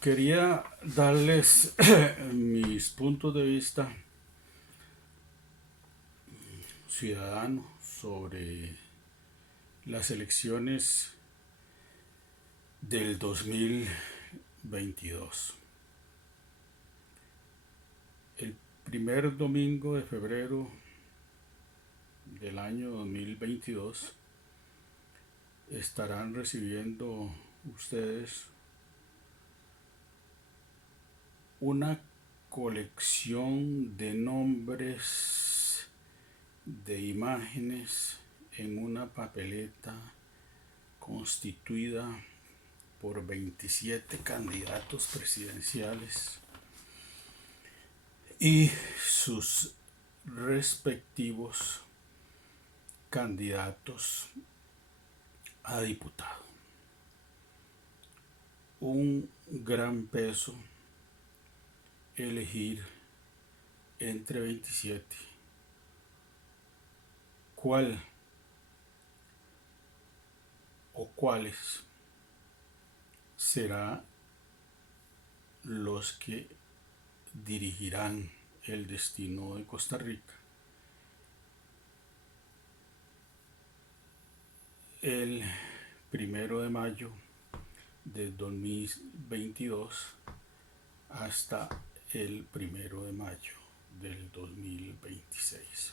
Quería darles mis puntos de vista ciudadano sobre las elecciones del 2022. El primer domingo de febrero del año 2022 estarán recibiendo ustedes una colección de nombres, de imágenes en una papeleta constituida por 27 candidatos presidenciales y sus respectivos candidatos a diputado. Un gran peso elegir entre 27 cuál o cuáles será los que dirigirán el destino de Costa Rica el 1 de mayo de 2022 hasta el 1 de mayo del 2026.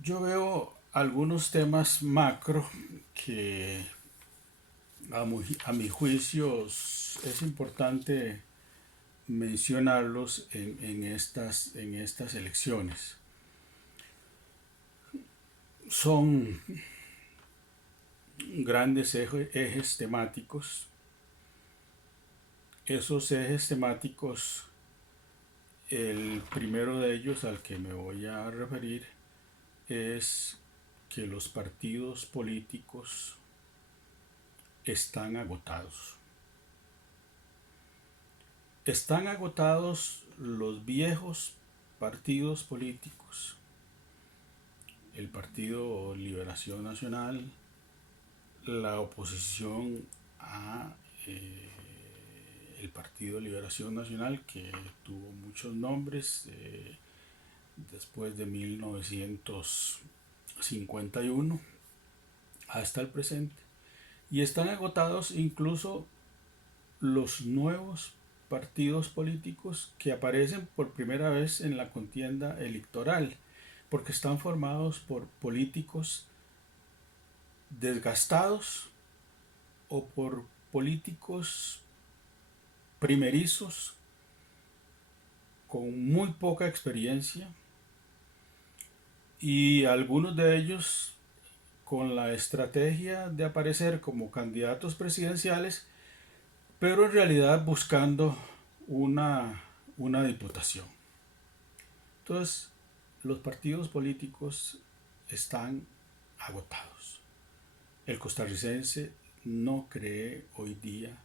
Yo veo algunos temas macro que a mi juicio es importante mencionarlos en estas elecciones. Son grandes ejes temáticos. Esos ejes temáticos, el primero de ellos al que me voy a referir es que los partidos políticos están agotados. Están agotados los viejos partidos políticos. El Partido Liberación Nacional, la oposición a el Partido Liberación Nacional, que tuvo muchos nombres después de 1951 hasta el presente, y están agotados incluso los nuevos partidos políticos que aparecen por primera vez en la contienda electoral, porque están formados por políticos desgastados o por políticos primerizos con muy poca experiencia, y algunos de ellos con la estrategia de aparecer como candidatos presidenciales, pero en realidad buscando una diputación. Entonces, los partidos políticos están agotados. El costarricense no cree hoy día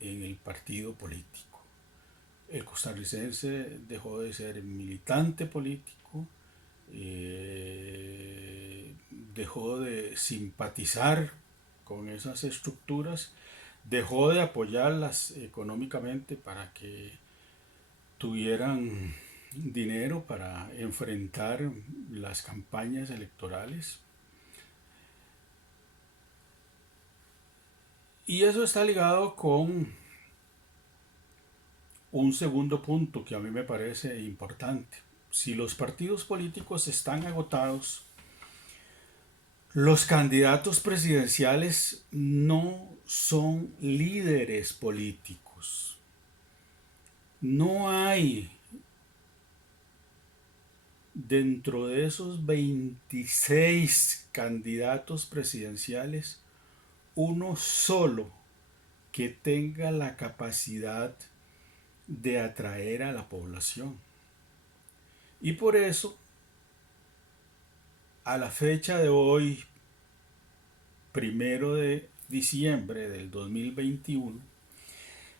en el partido político. El costarricense dejó de ser militante político, dejó de simpatizar con esas estructuras, dejó de apoyarlas económicamente para que tuvieran dinero para enfrentar las campañas electorales. Y eso está ligado con un segundo punto que a mí me parece importante. Si los partidos políticos están agotados, los candidatos presidenciales no son líderes políticos. No hay dentro de esos 26 candidatos presidenciales uno solo que tenga la capacidad de atraer a la población. Y por eso, a la fecha de hoy, 1 de diciembre del 2021,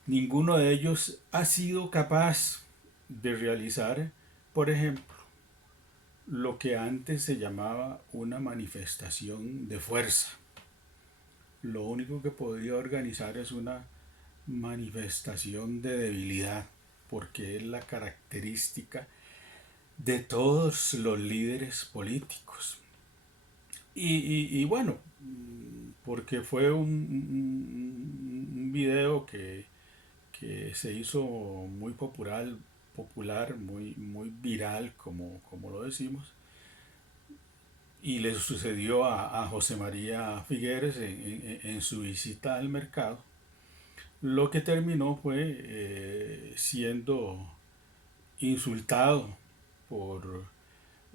ninguno de ellos ha sido capaz de realizar, por ejemplo, lo que antes se llamaba una manifestación de fuerza. Lo único que podía organizar es una manifestación de debilidad, porque es la característica de todos los líderes políticos. Y bueno, porque fue un video que se hizo muy popular, muy viral, como lo decimos, y le sucedió a José María Figueres en su visita al mercado. Lo que terminó fue siendo insultado por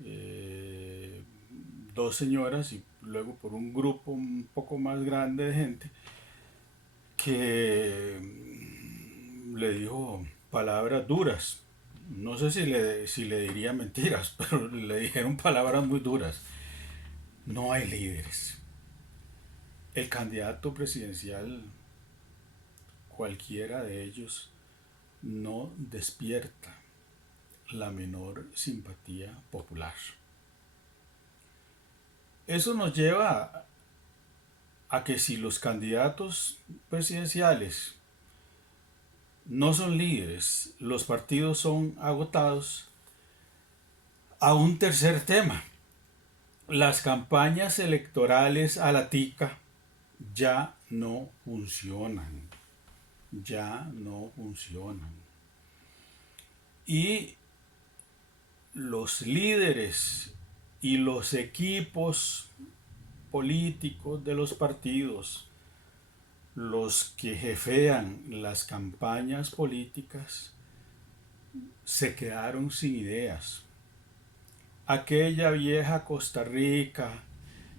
eh, dos señoras y luego por un grupo un poco más grande de gente que le dijo palabras duras. No sé si le diría mentiras, pero le dijeron palabras muy duras. No hay líderes. El candidato presidencial, cualquiera de ellos, no despierta la menor simpatía popular. Eso nos lleva a que si los candidatos presidenciales no son líderes, los partidos son agotados, a un tercer tema. Las campañas electorales a la tica ya no funcionan. Ya no funcionan. Y los líderes y los equipos políticos de los partidos, los que jefean las campañas políticas, se quedaron sin ideas. Aquella vieja Costa Rica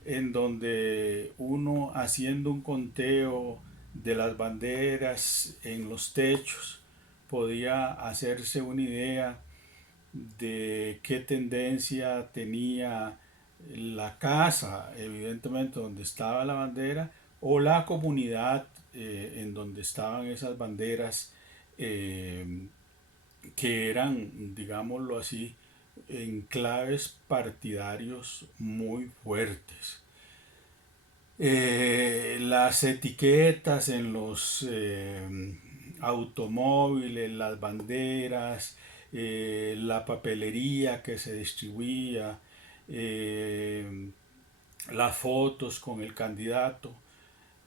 en donde uno haciendo un conteo de las banderas en los techos podía hacerse una idea de qué tendencia tenía la casa, evidentemente donde estaba la bandera, o la comunidad en donde estaban esas banderas, eh, que eran, digámoslo así, enclaves partidarios muy fuertes. Las etiquetas en los automóviles, las banderas, la papelería que se distribuía, eh, las fotos con el candidato.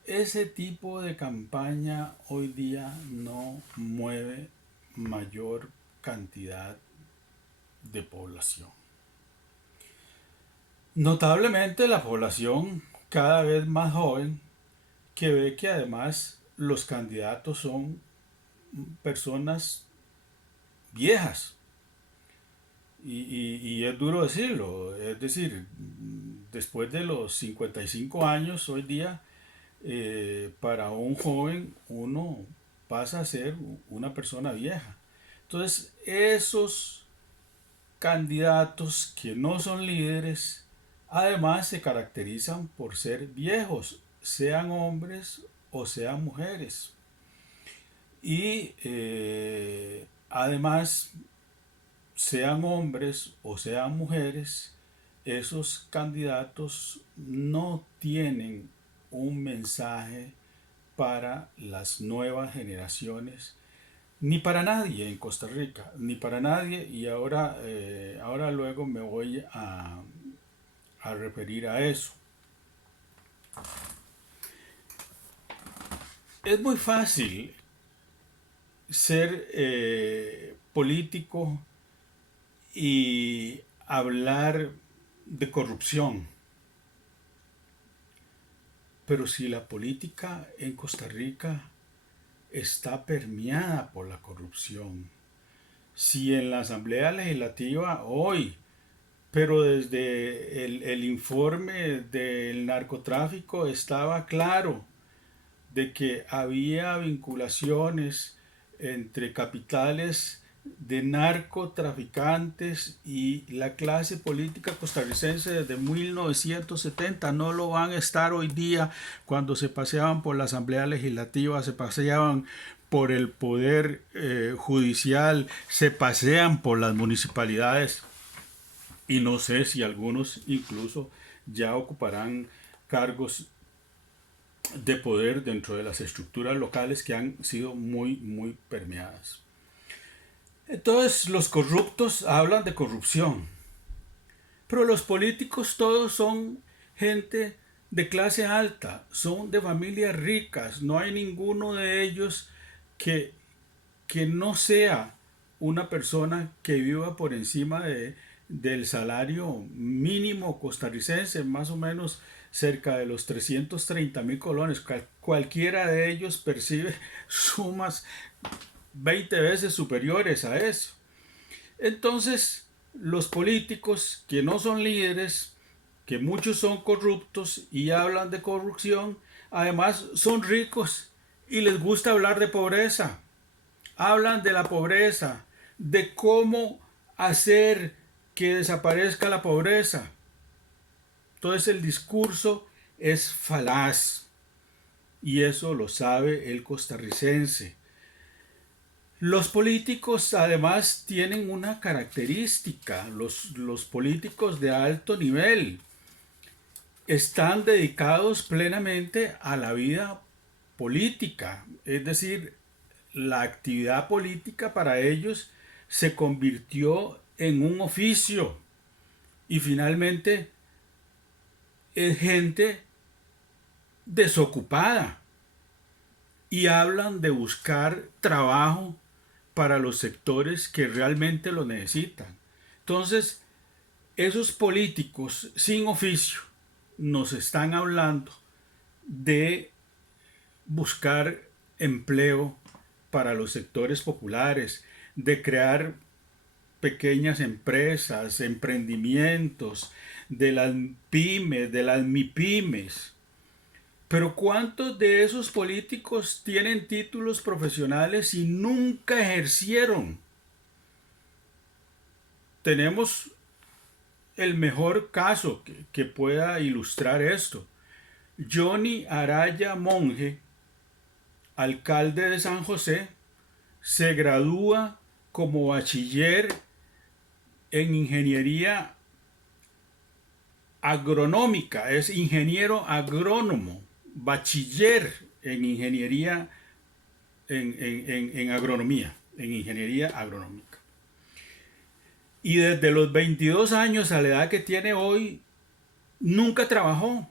Ese tipo de campaña hoy día no mueve mayor cantidad de población. Notablemente la población cada vez más joven, que ve que además los candidatos son personas viejas. Y es duro decirlo, es decir, después de los 55 años hoy día, para un joven uno pasa a ser una persona vieja. Entonces, esos candidatos que no son líderes, además se caracterizan por ser viejos, sean hombres o sean mujeres. Y además, sean hombres o sean mujeres, esos candidatos no tienen un mensaje para las nuevas generaciones, ni para nadie en Costa Rica, ni para nadie, y ahora luego me voy a referir a eso. Es muy fácil ser político y hablar de corrupción, pero si la política en Costa Rica está permeada por la corrupción, si en la Asamblea Legislativa hoy, pero desde el informe del narcotráfico estaba claro de que había vinculaciones entre capitales de narcotraficantes y la clase política costarricense desde 1970. No lo van a estar hoy día cuando se paseaban por la Asamblea Legislativa, se paseaban por el Poder Judicial, se pasean por las municipalidades y no sé si algunos incluso ya ocuparán cargos de poder dentro de las estructuras locales que han sido muy, muy permeadas. Entonces los corruptos hablan de corrupción, pero los políticos todos son gente de clase alta, son de familias ricas, no hay ninguno de ellos que, que no sea una persona que viva por encima del salario mínimo costarricense, más o menos cerca de los 330.000 colones. Cualquiera de ellos percibe sumas 20 veces superiores a eso. Entonces, los políticos que no son líderes, que muchos son corruptos y hablan de corrupción, además son ricos y les gusta hablar de pobreza. Hablan de la pobreza, de cómo hacer que desaparezca la pobreza. Entonces el discurso es falaz y eso lo sabe el costarricense. Los políticos además tienen una característica, los políticos de alto nivel están dedicados plenamente a la vida política, es decir, la actividad política para ellos se convirtió en un oficio y finalmente es gente desocupada y hablan de buscar trabajo para los sectores que realmente lo necesitan. Entonces, esos políticos sin oficio nos están hablando de buscar empleo para los sectores populares, de crear pequeñas empresas, emprendimientos, de las pymes, de las mipymes. Pero ¿cuántos de esos políticos tienen títulos profesionales y nunca ejercieron? Tenemos el mejor caso que pueda ilustrar esto. Johnny Araya Monge, alcalde de San José, se gradúa como bachiller en ingeniería agronómica, es ingeniero agrónomo, bachiller en ingeniería en agronomía, en ingeniería agronómica. Y desde los 22 años a la edad que tiene hoy, nunca trabajó.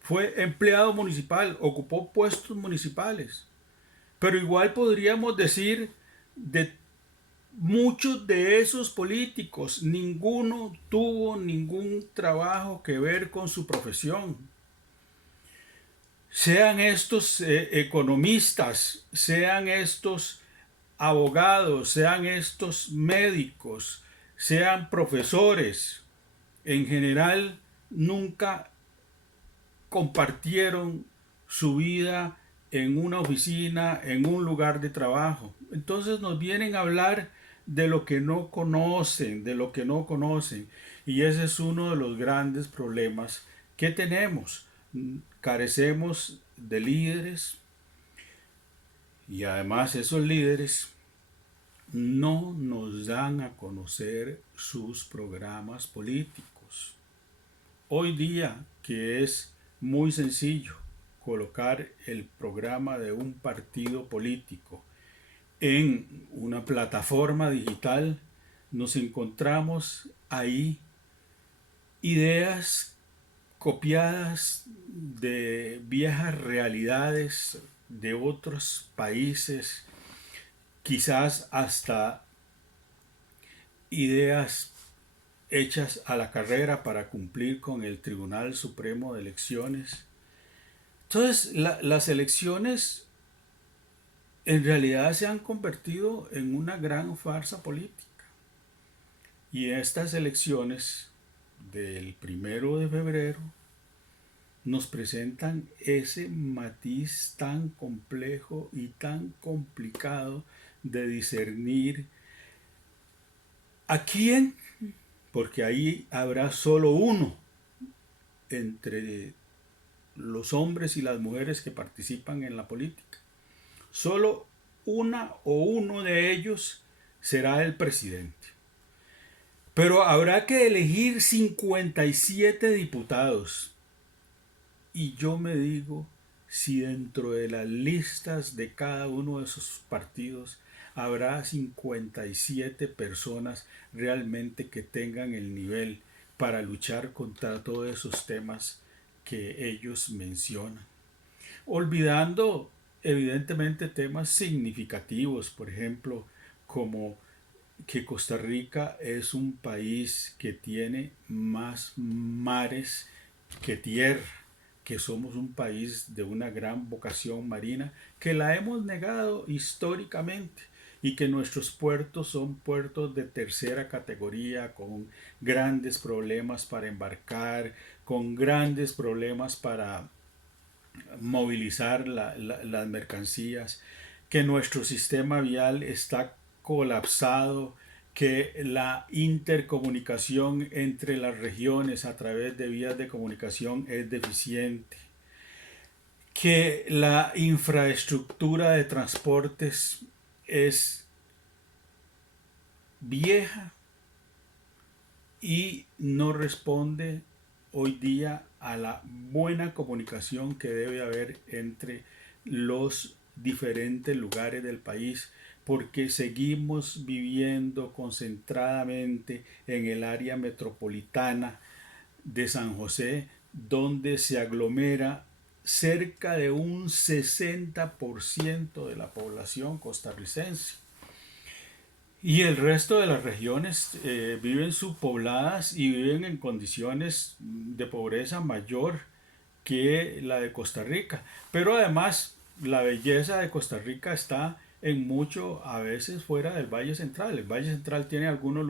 Fue empleado municipal, ocupó puestos municipales. Pero igual podríamos decir de muchos de esos políticos, ninguno tuvo ningún trabajo que ver con su profesión. Sean estos economistas, sean estos abogados, sean estos médicos, sean profesores, en general nunca compartieron su vida en una oficina, en un lugar de trabajo. Entonces nos vienen a hablar de lo que no conocen, de lo que no conocen. Y ese es uno de los grandes problemas que tenemos. Carecemos de líderes y además esos líderes no nos dan a conocer sus programas políticos. Hoy día, que es muy sencillo colocar el programa de un partido político en una plataforma digital, nos encontramos ahí ideas copiadas de viejas realidades de otros países, quizás hasta ideas hechas a la carrera para cumplir con el Tribunal Supremo de Elecciones. Entonces, las elecciones en realidad se han convertido en una gran farsa política. Y estas elecciones del 1 de febrero nos presentan ese matiz tan complejo y tan complicado de discernir a quién, porque ahí habrá solo uno entre los hombres y las mujeres que participan en la política. Solo una o uno de ellos será el presidente. Pero habrá que elegir 57 diputados. Y yo me digo, si dentro de las listas de cada uno de esos partidos habrá 57 personas realmente que tengan el nivel para luchar contra todos esos temas que ellos mencionan, olvidando evidentemente temas significativos, por ejemplo, como que Costa Rica es un país que tiene más mares que tierra, que somos un país de una gran vocación marina, que la hemos negado históricamente y que nuestros puertos son puertos de tercera categoría con grandes problemas para embarcar, con grandes problemas para movilizar las mercancías, que nuestro sistema vial está colapsado, que la intercomunicación entre las regiones a través de vías de comunicación es deficiente, que la infraestructura de transportes es vieja y no responde hoy día a la buena comunicación que debe haber entre los diferentes lugares del país, porque seguimos viviendo concentradamente en el área metropolitana de San José, donde se aglomera cerca de un 60% de la población costarricense. Y el resto de las regiones viven subpobladas y viven en condiciones de pobreza mayor que la de Costa Rica. Pero además la belleza de Costa Rica está en mucho, a veces fuera del Valle Central. El Valle Central tiene algunos lugares